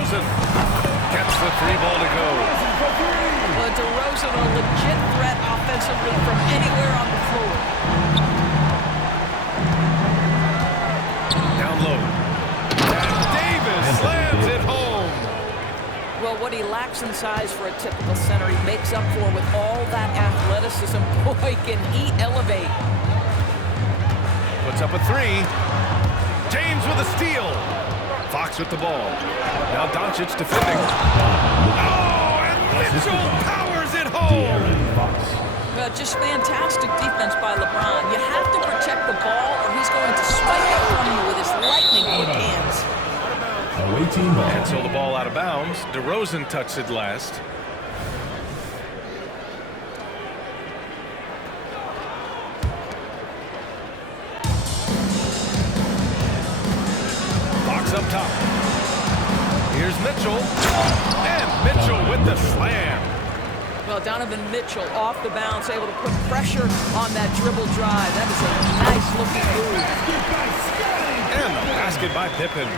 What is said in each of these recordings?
DeRozan gets the three ball to go. Well, DeRozan, a legit threat offensively from anywhere on the floor. Down low. And Davis slams it home. Well, what he lacks in size for a typical center, he makes up for with all that athleticism. Boy, can he elevate. Puts up a three. James with a steal. Fox with the ball. Now Doncic defending. Oh, and Mitchell powers it home. Well, just fantastic defense by LeBron. You have to protect the ball or he's going to spike it from you with his lightning quick hands. And so the ball out of bounds. DeRozan touched it last. Fox up top. Here's Mitchell. And Mitchell with the slam. Well, Donovan Mitchell off the bounce, able to put pressure on that dribble drive. That is a nice-looking move. And the basket by Pippen.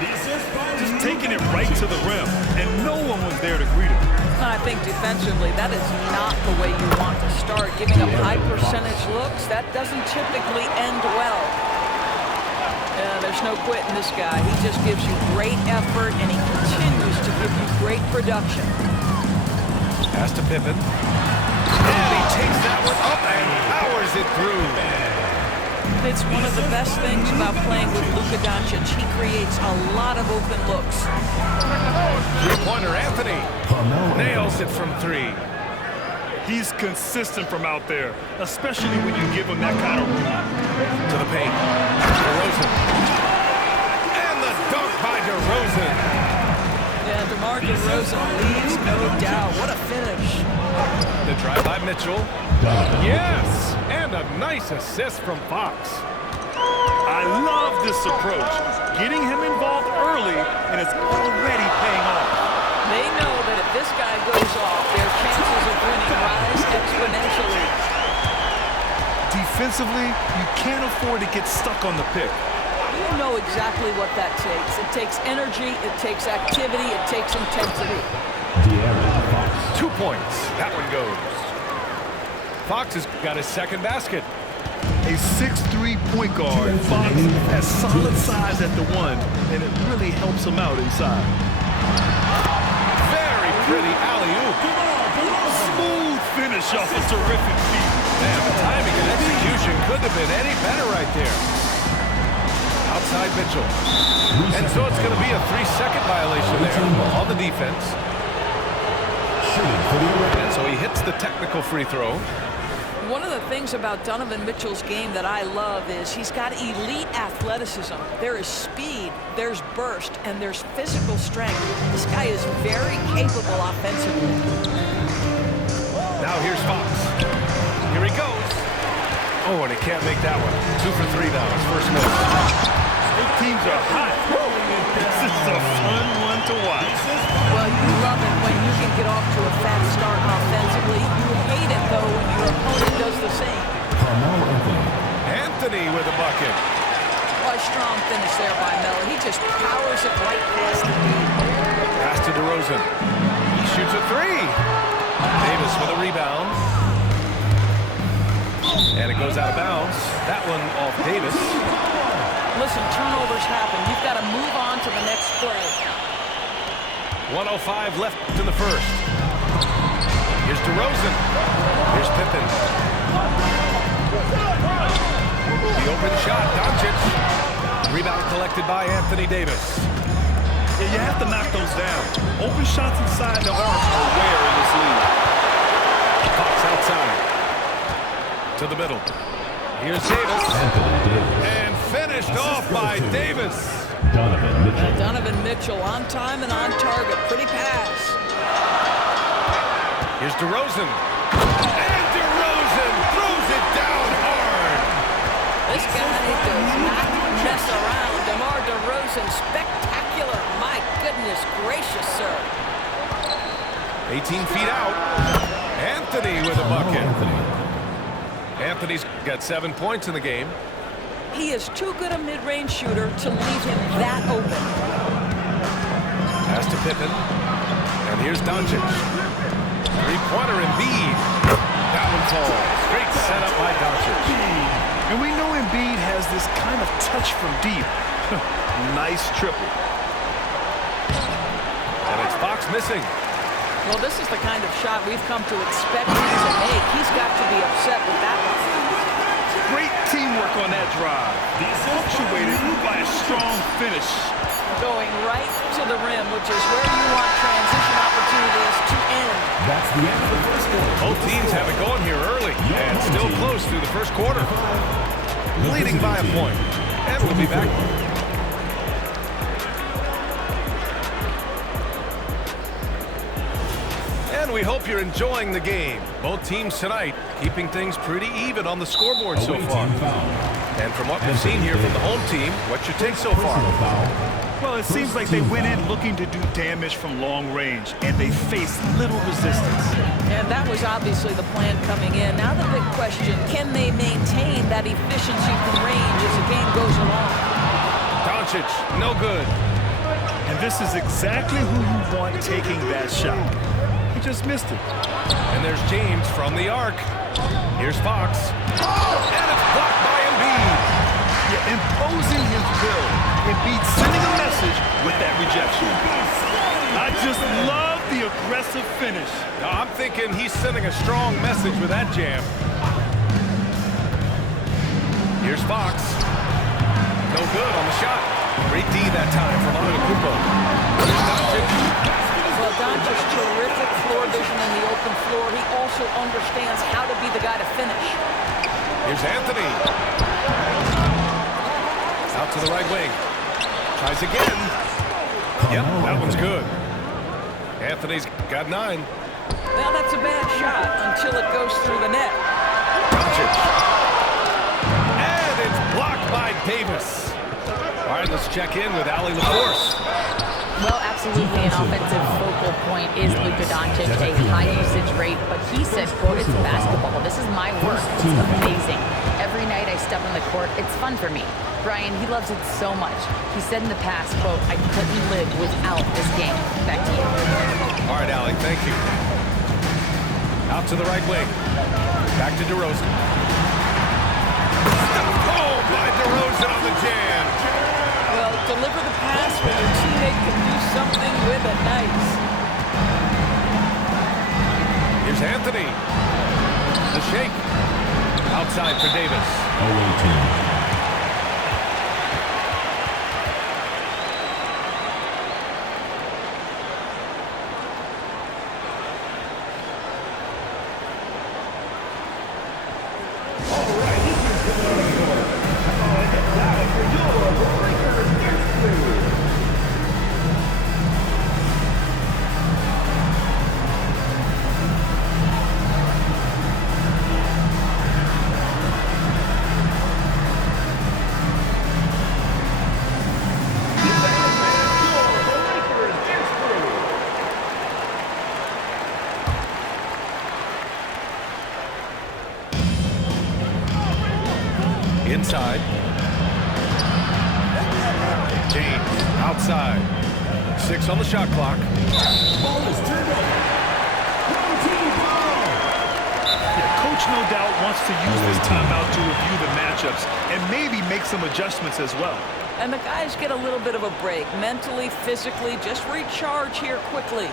Just taking it right to the rim, and no one was there to greet him. I think defensively, that is not the way you want to start. Giving up high percentage looks, that doesn't typically end well. There's no quitting this guy. He just gives you great effort, and he continues to give you great production. Pass to Pippen. And he takes that one up and powers it through. It's one of the best things about playing with Luka Doncic. He creates a lot of open looks. Three-pointer Anthony nails it from three. He's consistent from out there, especially when you give him that kind of room. To the paint. DeRozan. And the dunk by DeRozan. Yeah, DeMar DeRozan leaves, no doubt. What a finish. The drive by Mitchell. Yes! And a nice assist from Fox. I love this approach. Getting him involved early, and it's already paying off. They know that if this guy goes off, their chances of winning rise exponentially. Defensively, you can't afford to get stuck on the pick. You know exactly what that takes. It takes energy, it takes activity, it takes intensity. 2 points. That one goes. Fox has got his second basket. A 6'3" point guard, Fox has solid size at the one, and it really helps him out inside. Very pretty alley-oop. Smooth finish off a terrific feat. Man, the timing and execution couldn't have been any better right there. Outside Mitchell. And so it's going to be a 3-second violation there on the defense. And so he hits the technical free throw. One of the things about Donovan Mitchell's game that I love is he's got elite athleticism. There is speed, there's burst, and there's physical strength. This guy is very capable offensively. Now here's Fox. Here he goes. Oh, and he can't make that one. 2 for 3 now. His first miss. Both teams are hot. This is a fun one to watch. Well, you love it when you can get off to a fast start offensively. You hate it, though, when your opponent does the same. Anthony with a bucket. Well, a strong finish there by Melo. He just powers it right past the beat. Pass to DeRozan. He shoots a three. Davis with a rebound. And it goes out of bounds. That one off Davis. Listen, turnovers happen. You've got to move on to the next play. 1:05 left in the first. Here's DeRozan. Here's Pippen. The open shot, Doncic. Rebound collected by Anthony Davis. Yeah, you have to knock those down. Open shots inside the arc are rare in this league. Fox outside. To the middle. Here's Davis. And finished off by Davis. Donovan Mitchell on time and on target. Pretty pass. Here's DeRozan. And DeRozan throws it down hard. This guy does not mess around. DeMar DeRozan, spectacular. My goodness gracious, sir. 18 feet out. Anthony with a bucket. Anthony's got 7 points in the game. He is too good a mid-range shooter to leave him that open. Pass to Pippen. And here's Doncic. Three-pointer Embiid. That one falls. Great setup by Doncic. And we know Embiid has this kind of touch from deep. Nice triple. And it's Fox missing. Well, this is the kind of shot we've come to expect him to make. He's got to be upset with that one. Great teamwork on that drive. Punctuated by a strong finish. Going right to the rim, which is where you want transition opportunities to end. That's the end of the first quarter. Both teams have it going here early and still close through the first quarter. Leading by a point. And we'll be back. And we hope you're enjoying the game. Both teams tonight keeping things pretty even on the scoreboard so far. And from what we've seen here from the home team, what's your take so far? Well, it seems like they went in looking to do damage from long range, and they faced little resistance. And that was obviously the plan coming in. Now the big question, can they maintain that efficiency from range as the game goes along? Doncic, no good. And this is exactly who you want taking that shot. He just missed it. And there's James from the arc. Here's Fox. And it's blocked by Embiid. Yeah, imposing his will. Embiid sending a message with that rejection. I just love the aggressive finish. Now, I'm thinking he's sending a strong message with that jam. Here's Fox. No good on the shot. Great D that time from Antetokounmpo. Here's Doncic. Well, Doncic's terrific floor vision in the open floor. He also understands how to be the guy to finish. Here's Anthony. Out to the right wing. Tries again. Yep, that one's good. Anthony's got 9. Well, that's a bad shot until it goes through the net. Doncic. And it's blocked by Davis. All right, let's check in with Allie LaForce. Well, absolutely, an offensive focal point is Luka Doncic, a high usage rate, but he said, quote, it's basketball. This is my work. It's amazing. Every night I step on the court, it's fun for me. Brian, he loves it so much. He said in the past, quote, I couldn't live without this game. Back to you. All right, Allie, thank you. Out to the right wing. Back to DeRozan. Stopped home by DeRozan on the jam. Well, deliver the pass when your teammate can do something with it. Nice. Here's Anthony. The shake. Outside for Davis. Away team. Inside. James outside. 6 on the shot clock. Ball is turned over. Yeah, coach no doubt wants to use this timeout to review the matchups and maybe make some adjustments as well. And the guys get a little bit of a break. Mentally, physically, just recharge here quickly.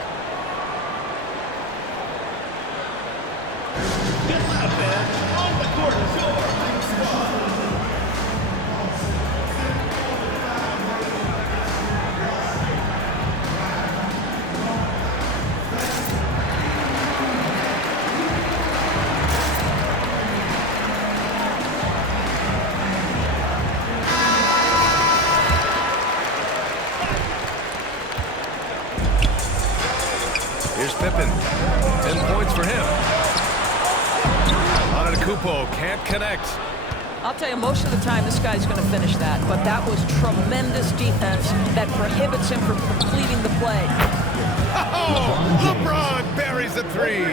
On the court is your squad. Here's Pippen. 10 points for him. Antetokounmpo can't connect. I'll tell you, most of the time this guy's going to finish that, but that was tremendous defense that prohibits him from completing the play. Oh, LeBron buries a 3.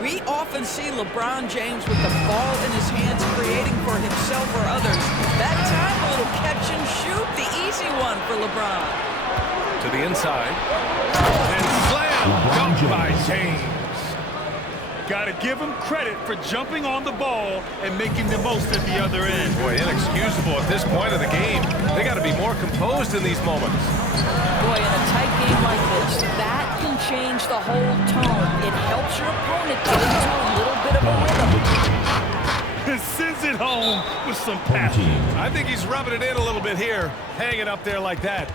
We often see LeBron James with the ball in his hands creating for himself or others. That time, a little catch and shoot, the easy one for LeBron. To the inside. And slam dunk by James. Gotta give him credit for jumping on the ball and making the most at the other end. Boy, inexcusable at this point of the game. They got to be more composed in these moments. Boy, in a tight game like this, that can change the whole tone. It helps your opponent get into a little bit of a rhythm. And sends it home with some passion. I think he's rubbing it in a little bit here, hanging up there like that.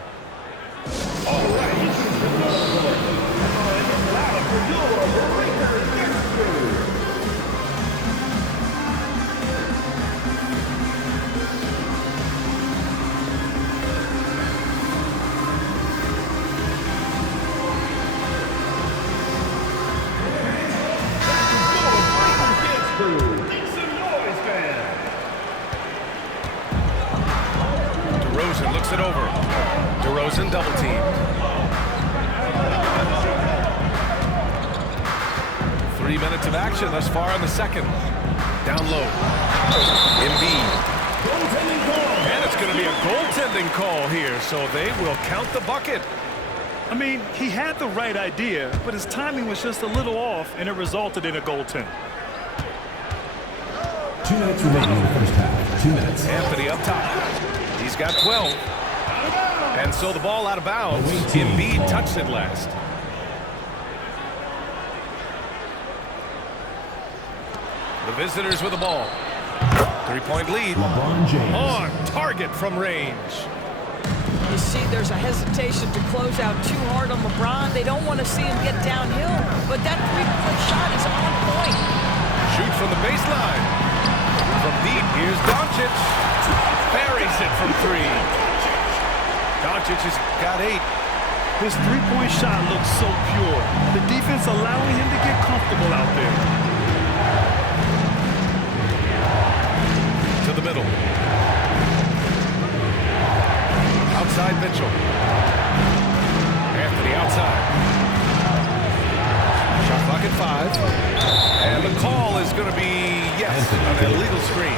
All right. DeRozan looks it over. DeRozan double team. 3 minutes of action thus far in the second. Down low. Embiid. And it's going to be a goaltending call here, so they will count the bucket. I mean, he had the right idea, but his timing was just a little off, and it resulted in a goaltend. 2 minutes remaining in the first half. 2 minutes. Anthony up top. He's got 12. And so the ball out of bounds. Embiid touched it last. The visitors with the ball. 3-point lead. LeBron James. On target from range. You see, there's a hesitation to close out too hard on LeBron. They don't want to see him get downhill, but that three-point shot is on point. Shoot from the baseline. From deep, here's Doncic. Buries it from 3. Doncic has got 8. His three-point shot looks so pure. The defense allowing him to get comfortable out there. To the middle. Outside Mitchell. Anthony outside. Shot clock at 5. And the call is going to be, yes, an illegal screen.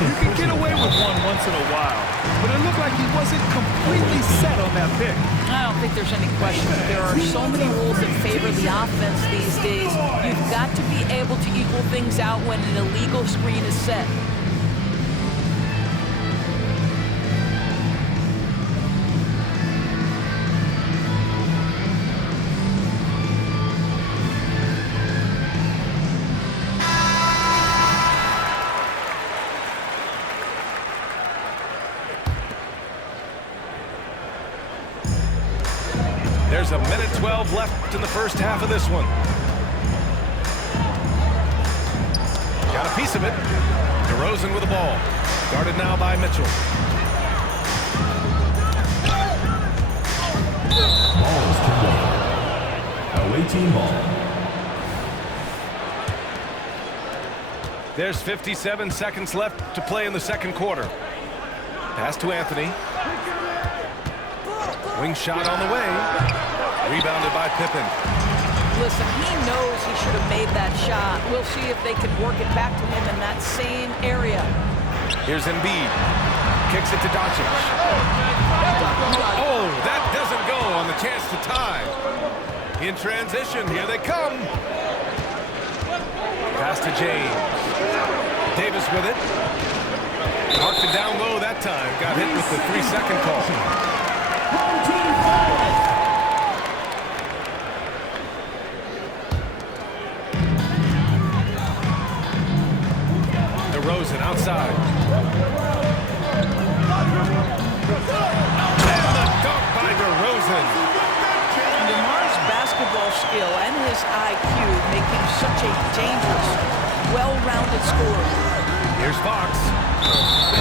You can get away with one once in a while, but it looked like he wasn't completely set on that pick. I don't think there's any question. There are so many rules that favor the offense these days. You've got to be able to equal things out when an illegal screen is set. There's a minute 12 left in the first half of this one. Got a piece of it. DeRozan with the ball. Guarded now by Mitchell. Ball is turned over. Away team ball. There's 57 seconds left to play in the second quarter. Pass to Anthony. Wing shot on the way. Rebounded by Pippen. Listen, he knows he should have made that shot. We'll see if they can work it back to him in that same area. Here's Embiid. Kicks it to Doncic. Oh, that doesn't go on the chance to tie. In transition, here they come. Pass to James. Davis with it. Marked it down low that time. Got hit with the 3-second call. DeRozan outside. And the dunk by DeRozan. DeMar's basketball skill and his IQ make him such a dangerous, well-rounded scorer. Here's Fox.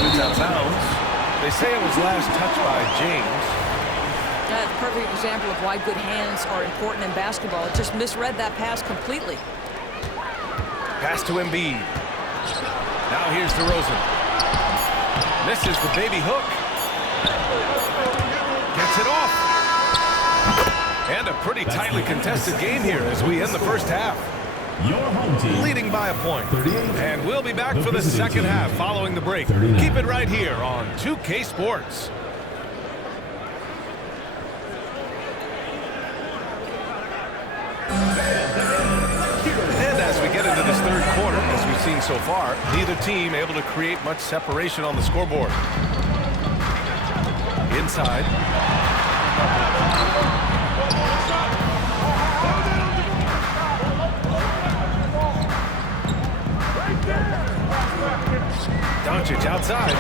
It's out of bounds. They say it was last touched by James. That's a perfect example of why good hands are important in basketball. It just misread that pass completely. Pass to Embiid. Now here's DeRozan. Misses the baby hook. Gets it off. And a pretty tightly contested game here as we end the first half. Your home team Leading by a point. 38. And we'll be back The for the visiting second team, half following the break. 39. Keep it right here on 2K Sports. get into this third quarter, as we've seen so far. Neither team able to create much separation on the scoreboard. Inside. Doncic outside.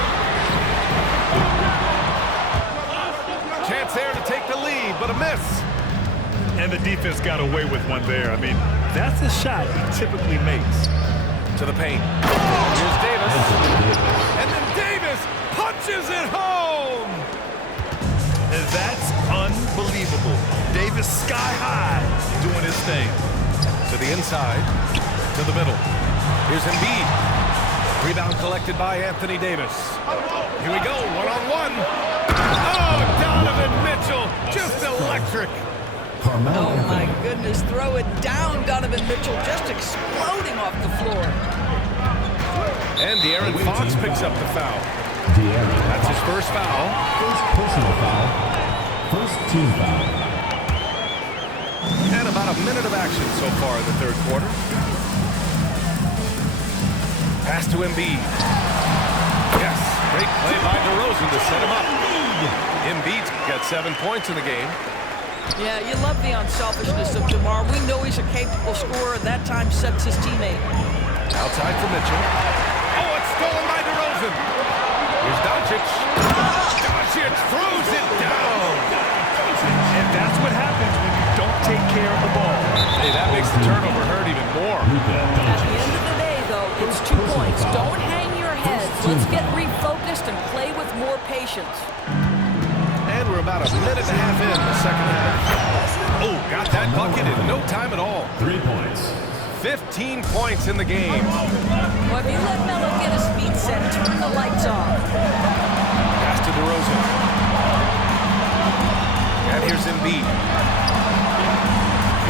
Chance there to take the lead, but a miss. And the defense got away with one there. I mean, that's a shot he typically makes. To the paint. Here's Davis. And then Davis punches it home. And that's unbelievable. Davis sky high doing his thing. To the inside. To the middle. Here's Embiid. Rebound collected by Anthony Davis. Here we go, one-on-one. Oh, Donovan Mitchell, just electric. Oh, my goodness. Throw it down, Donovan Mitchell, just exploding off the floor. And De'Aaron Fox picks up the foul. That's his first foul. First personal foul. First team foul. And about a minute of action so far in the third quarter. Pass to Embiid. Yes, great play by DeRozan to set him up. Embiid's got 7 points in the game. Yeah, you love the unselfishness of DeMar. We know he's a capable scorer, and that time sets his teammate. Outside for Mitchell. Oh, it's stolen by DeRozan. Here's Doncic. Doncic throws it down. And that's what happens when you don't take care of the ball. Hey, that makes the turnover hurt even more. At the end of the day, though, it's 2 points. Don't hang your heads. Let's get refocused and play with more patience. And we're about a minute and a half in the second half. Oh, got that bucket in no time at all. 3 points. 15 points in the game. Well, if you let Melo get his feet set, turn the lights off. Pass to DeRozan. And here's Embiid.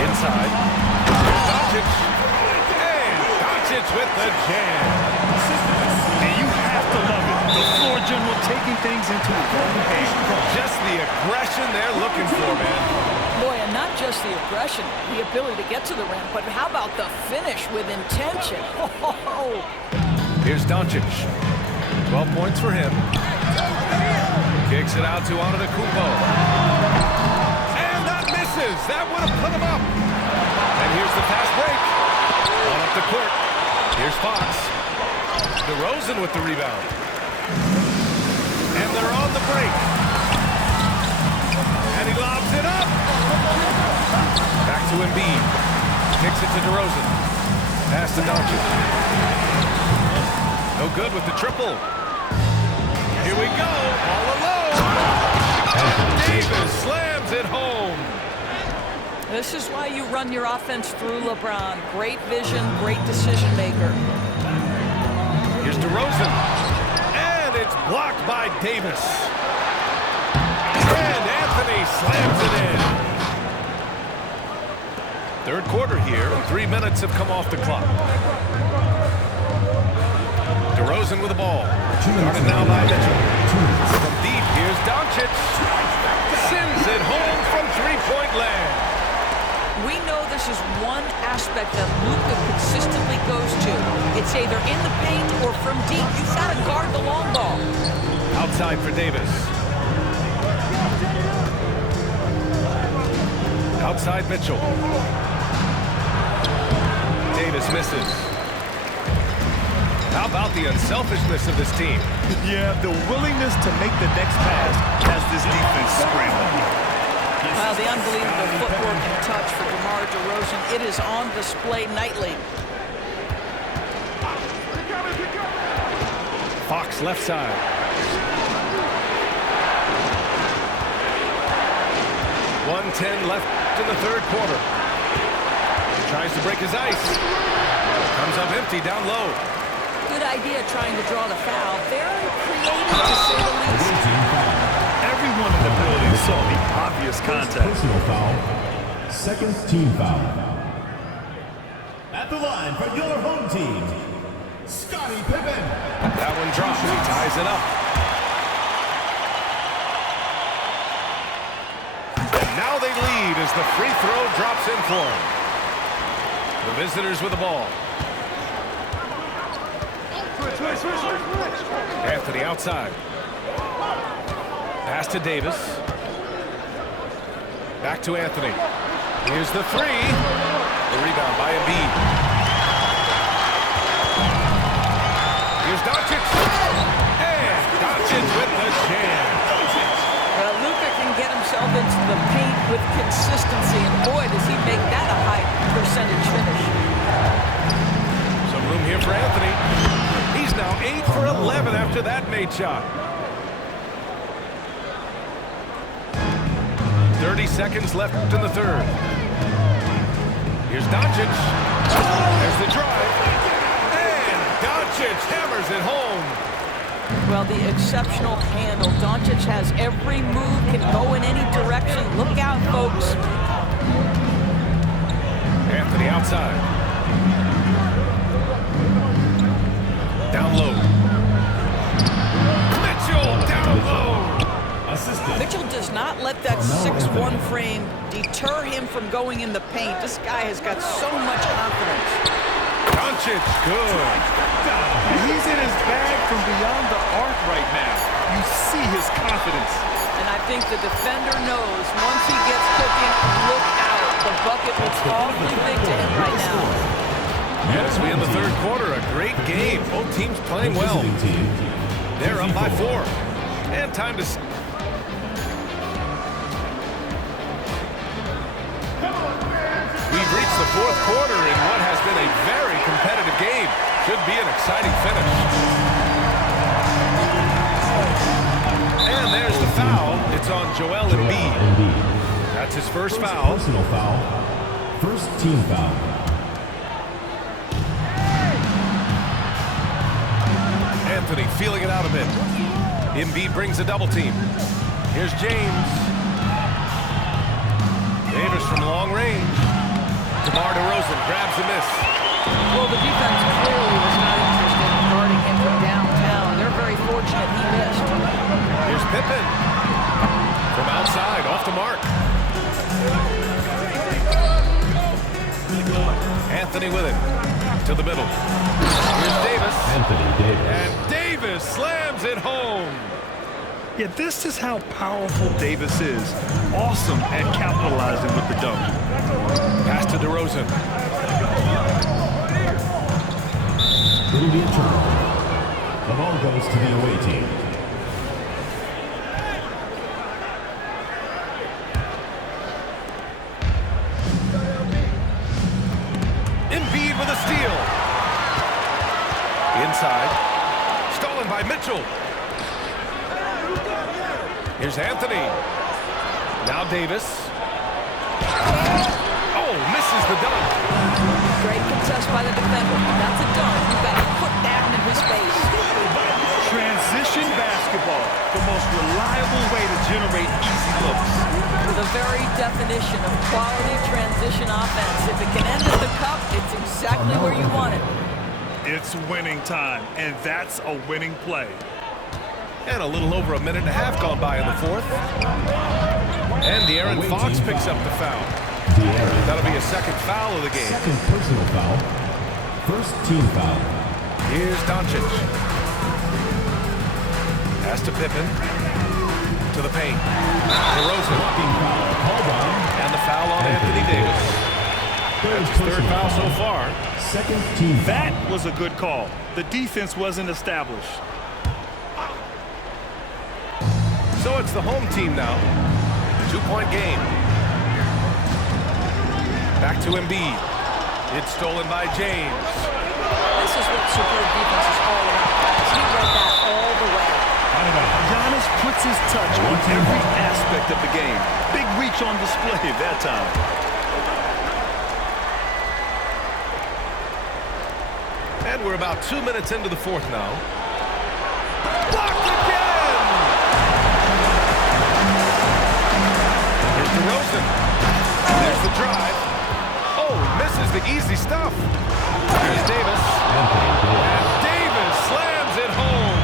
Inside. Doncic. And Doncic with the jam. And you have to love it. The floor general taking things into his own hands. Just the aggression they're looking for, man. Boy, and not just the aggression, the ability to get to the rim, but how about the finish with intention? Oh. Here's Doncic. 12 points for him. Kicks it out to Antetokounmpo. And that misses. That would have put him up. And here's the fast break. On up the court. Here's Fox. DeRozan with the rebound. And they're on the break. And he lobs it up. Back to Embiid. Kicks it to DeRozan. Pass to Doncic. No good with the triple. Here we go. All alone. And Davis slams it home. This is why you run your offense through LeBron. Great vision, great decision maker. Here's DeRozan. And it's blocked by Davis. And Anthony slams it in. Third quarter here. 3 minutes have come off the clock. DeRozan with the ball. Started now by Mitchell. From deep, here's Doncic. Sends it home from three-point land. We know this is one aspect that Luka consistently goes to. It's either in the paint or from deep. You've got to guard the long ball. Outside for Davis. Outside Mitchell. Davis misses. How about the unselfishness of this team? Yeah, the willingness to make the next pass has this defense scrambling. Wow, the unbelievable footwork and touch for DeMar DeRozan. It is on display nightly. Fox left side. .110 left in the third quarter. Tries to break his ice. Comes up empty down low. Good idea trying to draw the foul. Very creative to say the least. Everyone in the building saw the obvious contact. Personal foul. Second team foul. At the line for your home team, Scottie Pippen. That one drops. He ties it up. And now they lead as the free throw drops in for him. The visitors with the ball. Anthony outside. Pass to Davis. Back to Anthony. Here's the three. The rebound by Embiid. Here's Doncic. And Doncic with the jam. Well, Luka can get himself into the paint with consistency, and boy, does he make that a high percentage finish. Some room here for Anthony. He's now 8 for 11 after that made shot. 30 seconds left in the third. Here's Doncic. There's the drive. And Doncic hammers it home. Well, the exceptional handle. Doncic has every move, can go in any direction. Look out, folks. Anthony outside. Down low. Mitchell down low. Mitchell does not let that 6'1" frame deter him from going in the paint. This guy has got so much confidence. Doncic, good. He's in his bag from beyond the arc right now. You see his confidence. And I think the defender knows once he gets cooking, look out. The bucket looks awfully big to him right now. As we end the third quarter, a great game. Both teams playing well. They're up by 4. And time to... We've reached the fourth quarter in what has been a very competitive game. Should be an exciting finish. And there's the foul. It's on Joel Embiid. That's his first foul. Personal foul. First team foul. Anthony feeling it out a bit. Embiid brings a double team. Here's James. Davis from long range. DeMar DeRozan grabs the miss. Well, the defense clearly was not interested in guarding him from downtown. They're very fortunate he missed. Here's Pippen. From outside, off the mark. Anthony with it. To the middle. Here's Davis. Anthony Davis. And Davis slams it home. Yeah, this is how powerful Davis is. Awesome at capitalizing with the dunk. Pass to DeRozan. It'll be a turnover. The ball goes to the away team. Embiid with a steal. Inside. Stolen by Mitchell. Here's Anthony. Now Davis. Oh, misses the dunk. Great contest by the defender. That's a dunk. You've got to put down in his face. Transition basketball, the most reliable way to generate easy looks. The very definition of quality transition offense. If it can end at the cup, it's exactly where you want it. It's winning time, and that's a winning play. And a little over a minute and a half gone by in the fourth. And De'Aaron Fox picks up the foul. That'll be a second foul of the game. Second personal foul. First team foul. Here's Doncic. Pass to Pippen. To the paint. DeRozan. And the foul on Anthony Davis. That's his third foul so far. Second team foul. That was a good call. The defense wasn't established. So it's the home team now. 2-point game. Back to Embiid. It's stolen by James. This is what superb defense is all about. He read that all the way. Giannis puts his touch on every aspect of the game. Big reach on display that time. And we're about 2 minutes into the fourth now. Blocked again! Here's DeRozan. There's the drive. Oh, misses the easy stuff. Here's Davis. And Davis slams it home.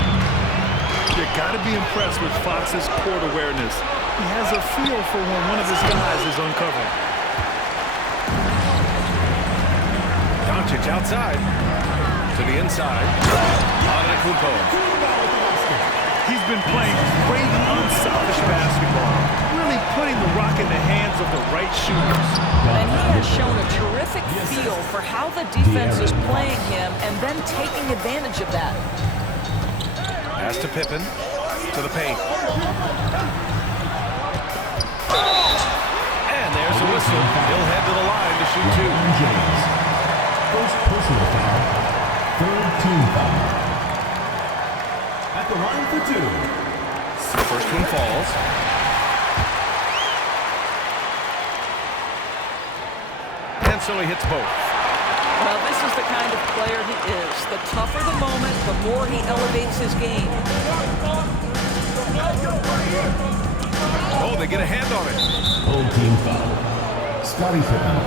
You got to be impressed with Fox's court awareness. He has a feel for when one of his guys is uncovering. Doncic outside. To the inside. Antetokounmpo. He's been playing great, unselfish basketball, really putting the rock in the hands of the right shooters. And he has shown a terrific feel for how the defense is playing him and then taking advantage of that. Pass to Pippen, to the paint. And there's a whistle. He'll head to the line to shoot two. James. First personal foul. Third team foul. At the line for two. First one falls. And so he hits both. Well, this is the kind of player he is. The tougher the moment, the more he elevates his game. Oh, they get a hand on it. Home team foul. Scottie Pippen.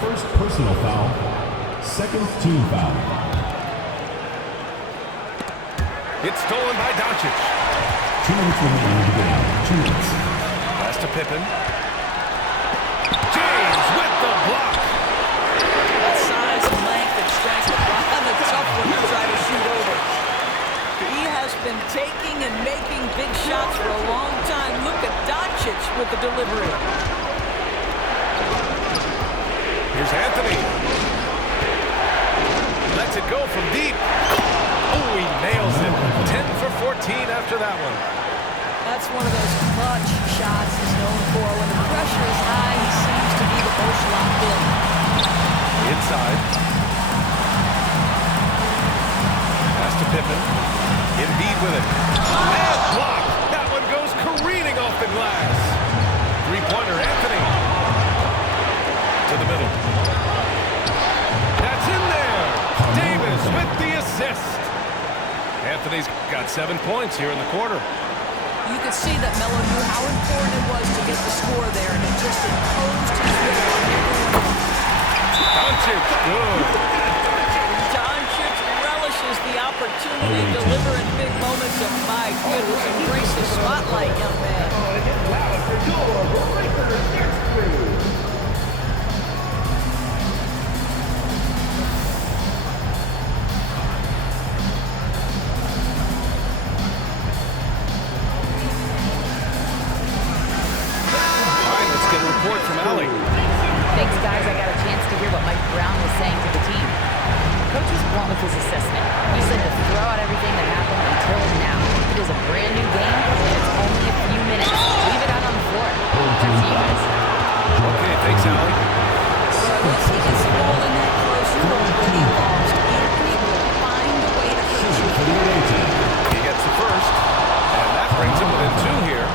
First personal foul. Second team foul. It's stolen by Doncic. 2 minutes remaining in the game. 2 minutes. Pass to Pippen. James with the block. That size and length and strength are the tough one to try to shoot over. He has been taking and making big shots for a long time. Look at Doncic with the delivery. Here's Anthony. Lets it go from deep. Oh, he nails it. 10 for 14 after that one. That's one of those clutch shots he's known for. When the pressure is high, he seems to be the most locked in. Inside. Pass to Pippen. Embiid with it. And blocked. That one goes careening off the glass. Three-pointer, Anthony. To the middle. That's in there. Davis with the assist. Anthony's got 7 points here in the quarter. You could see that Melo knew how important it was to get the score there, and it just imposed his will on everyone. Doncic, good. Doncic relishes the opportunity to deliver in big moments, and my goodness, embrace the spotlight, young man. From Allie. Thanks, guys. I got a chance to hear what Mike Brown was saying to the team. Coach was blunt with his assessment. He said to throw out everything that happened until now. It is a brand new game, and it's only a few minutes. Leave it out on the floor. Back to you guys. Okay, thanks, Allie. Once he gets the ball in that close, you're already lost. Anthony will find a way to hurt you. He gets the first, and that brings him within 2 here.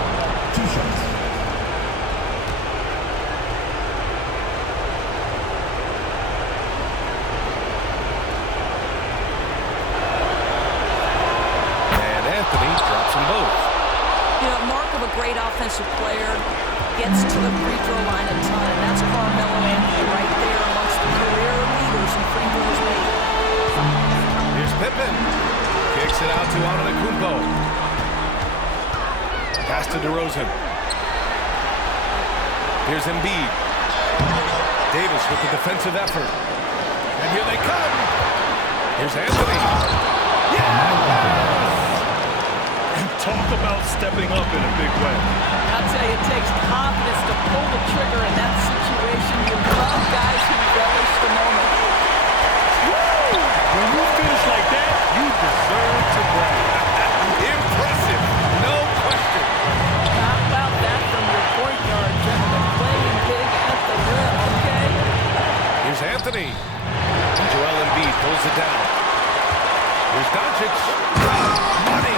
2 shots. Drops them both. You know, mark of a great offensive player, gets to the free throw line a ton, and that's Carmelo Anthony right there amongst the career leaders in free throws made. Here's Pippen. Kicks it out to Antetokounmpo. Pass to DeRozan. Here's Embiid. Davis with the defensive effort. And here they come. Here's Anthony. Yeah! Talk about stepping up in a big way. I'll tell you, it takes confidence to pull the trigger in that situation. You love guys who relish the moment. Woo! When you finish like that, you deserve to brag. Impressive, no question. How about that from your point guard, gentlemen? Playing big at the rim, okay? Here's Anthony. Joel Embiid pulls it down. Here's Doncic. Money.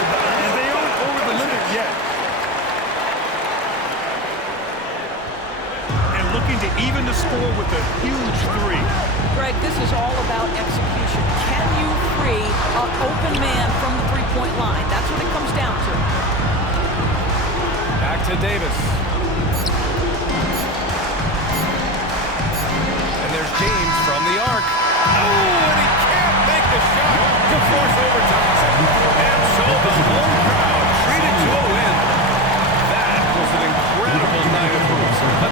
And they aren't over the limit yet. And looking to even the score with a huge 3. Greg, this is all about execution. Can you free an open man from the three-point line? That's what it comes down to. Back to Davis.